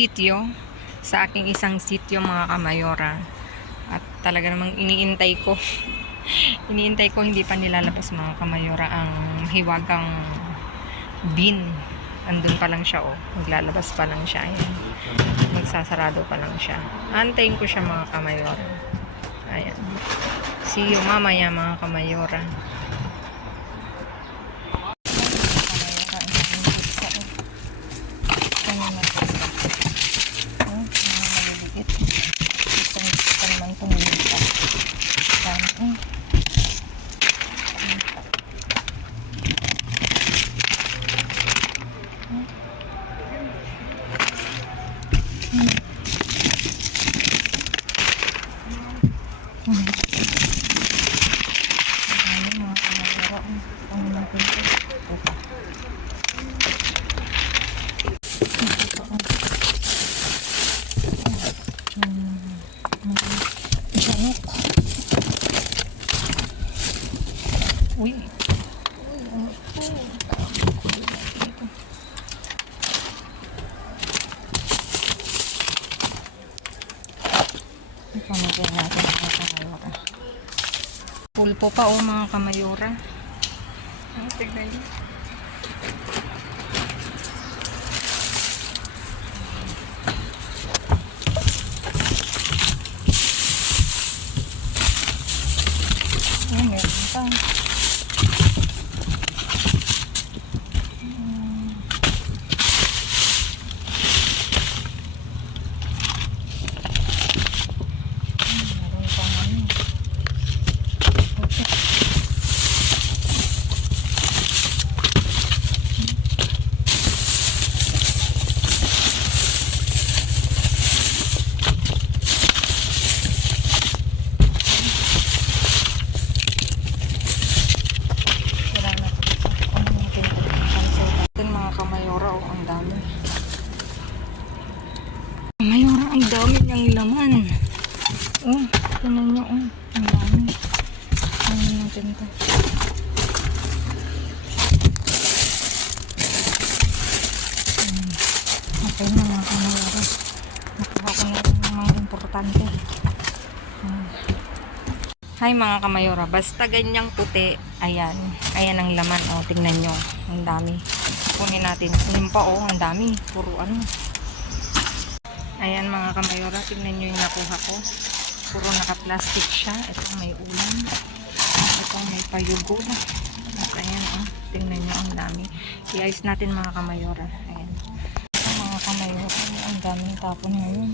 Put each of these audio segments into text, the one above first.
sitio, sa aking isang sitio mga kamayora. At talaga namang iniintay ko iniintay ko hindi pa nilalabas mga kamayora ang hiwagang bin. Andun pa lang siya, oh. Maglalabas pa lang siya. Ayan. Magsasarado pa lang siya. Antayin ko siya mga kamayora. Ayan. See you mamaya mga kamayora. Uy. Pamigyan natin mga kamayora. Pulpo pa o mga kamayora. Tignan niyo. Meron pa. Mayroon ang dami niyang laman. Oh, tingnan niyo, oh. Ang dami. Ano natin ito? Okay na mga kamayora. Nakuha ko na yung mga importante. Hi mga kamayora. Basta ganyang puti. Ayan. Ayan ang laman. Oh, tingnan niyo. Ang dami. Kunin natin. Kunin pa, oh. Ang dami. Puro ano. Ayan mga kamayora, tingnan nyo yung nakuha ko. Puro naka-plastic siya. Ito may ulam. Ito may payugo. At ayan, oh, tingnan nyo ang dami. I-ice natin mga kamayora. Ayan. Ito mga kamayora, ang daming tapon ngayon.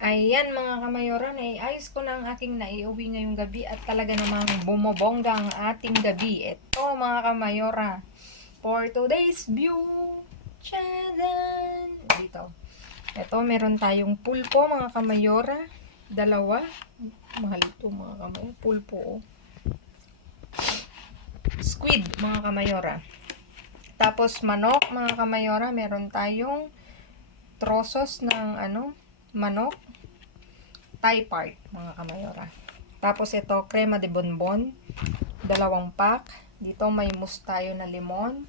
Ayan mga kamayora, naiayos ko na ang aking naiuwi ngayong gabi at talaga namang bumobongga ang ating gabi. Ito mga kamayora, for today's view, tchadan! Dito. Ito, meron tayong pulpo mga kamayora. Dalawa. Mahal ito mga kamayora. Pulpo. Oh. Squid mga kamayora. Tapos manok mga kamayora, meron tayong trosos ng manok. Thai part, mga kamayora. Tapos ito, crema de bonbon. 2 pack. Dito may mousse tayo na limon.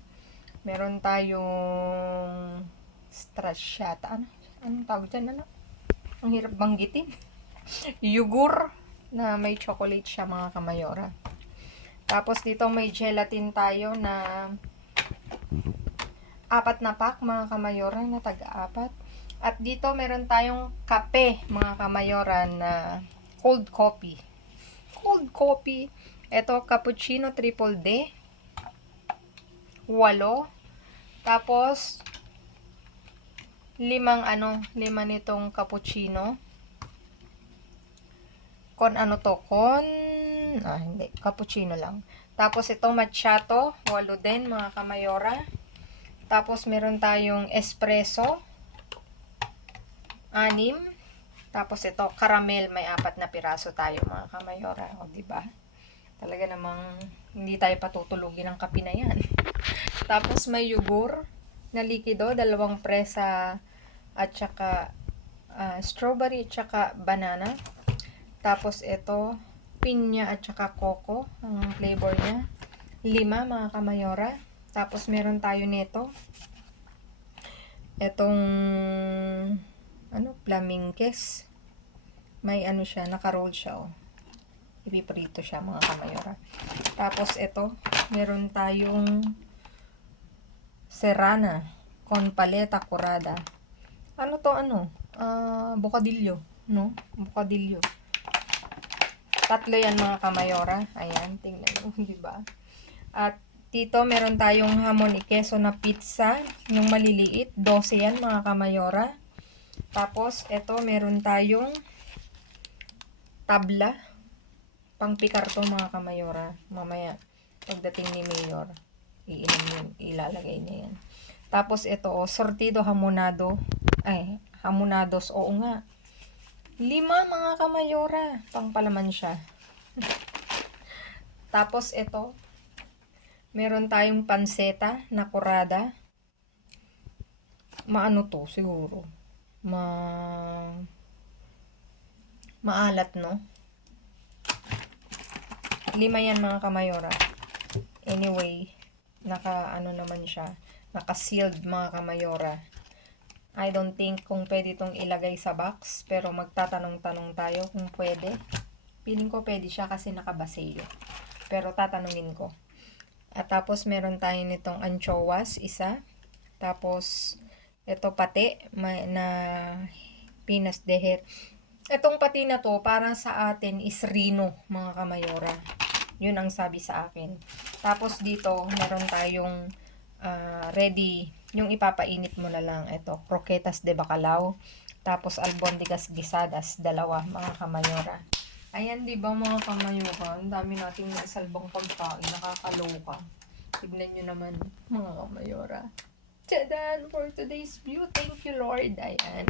Meron tayong stracciata. Anong tawag dyan? Ang hirap banggitin. Yugur. na may chocolate siya mga kamayora. Tapos dito may gelatin tayo na 4 na pack mga kamayora na tag-4. At dito meron tayong kape mga kamayora na cold coffee. Cold coffee. Ito cappuccino triple D. 8. Tapos 5 nitong cappuccino. Hindi, cappuccino lang. Tapos ito macchiato, 8 din mga kamayora. Tapos meron tayong espresso, 6. Tapos ito caramel, may 4 na piraso tayo mga kamayora. O diba? Talaga namang hindi tayo patutulugin ng kape na yan. Tapos may yogurt na likido, 2 presa at saka strawberry at saka banana. Tapos ito pinya at saka coco ang flavor niya. 5 mga kamayora. Tapos meron tayo nito. Etong flamingkes. May siya, naka-roll siya Ipiprito siya mga kamayora. Tapos ito, meron tayong serrana con paleta curada. Bocadillo, no? Bocadillo. 3 yan mga kamayora. Ayan, tingnan mo, di ba? At dito meron tayong hamon ikeso na pizza, yung maliliit, 12 yan mga kamayora. Tapos ito meron tayong tabla, pang pikarto mga kamayora. Mamaya pagdating ni Mayor, ilalagay niya yan. Tapos ito sortido hamonado. Hamonados, oo nga. 5 mga kamayora, pang palaman siya. Tapos ito, meron tayong panseta na kurada. Siguro. Maalat, no? 5 yan mga kamayora. Anyway, naman siya. Naka-sealed mga kamayora. I don't think kung pwede itong ilagay sa box. Pero magtatanong-tanong tayo kung pwede. Feeling ko pwede siya kasi nakabaseyo. Pero tatanungin ko. At tapos meron tayo nitong anchoas, 1. Tapos ito pati na pinas de her. Itong pati na to para sa atin is rino mga kamayora. Yun ang sabi sa akin. Tapos dito meron tayong ready, yung ipapainit mo na lang. Ito, croquetas de bacalao. Tapos albondigas gisadas, 2 mga kamayora. Ayan, di ba mga kamayora? Ang dami nating nasalbang pagkain. Nakakaloka. Tignan nyo naman mga kamayora. Tadaan for today's view. Thank you, Lord. Ayan.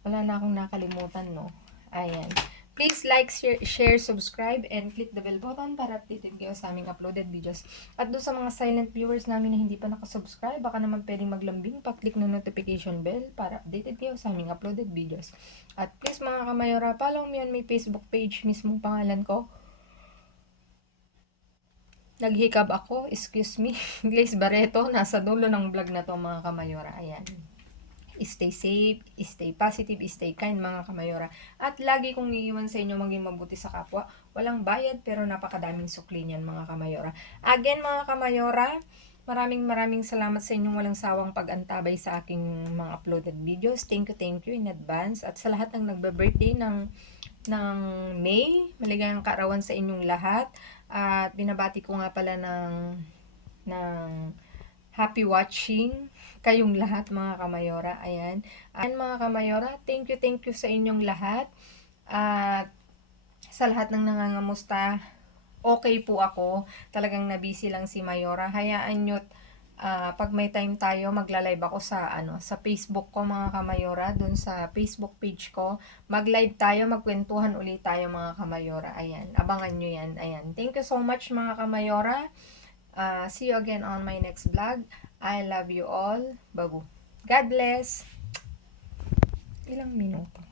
Wala na akong nakalimutan, no? Ayan. Please like, share, subscribe, and click the bell button para updated kayo sa aming uploaded videos. At doon sa mga silent viewers namin na hindi pa nakasubscribe, baka naman pwedeng maglambing, pa-click ng notification bell para updated kayo sa aming uploaded videos. At please mga kamayora, follow me on my Facebook page, mismong pangalan ko. Naghikab ako, excuse me. Glaze Barreto, nasa dulo ng vlog na to mga kamayora. Ayan. Stay safe, stay positive, stay kind mga kamayora. At lagi kong iiwan sa inyo maging mabuti sa kapwa. Walang bayad pero napakadaming sukli niyan mga kamayora. Again mga kamayora, maraming salamat sa inyong walang sawang pag-antabay sa aking mga uploaded videos. Thank you in advance. At sa lahat ng nagbe-birthday ng May, maligayang kaarawan sa inyong lahat. At binabati ko nga pala ng happy watching kayong lahat mga kamayora. Ayan. Ayan mga kamayora, thank you sa inyong lahat. At sa lahat ng nangangamusta, okay po ako. Talagang nabisi lang si Mayora. Hayaan nyo, pag may time tayo, magla-live ako sa Facebook ko mga kamayora. Dun sa Facebook page ko. Mag-live tayo, magkwentuhan ulit tayo mga kamayora. Ayan, abangan nyo yan. Ayan. Thank you so much mga kamayora. See you again on my next vlog. I love you all. Babu. God bless. Ilang minuto?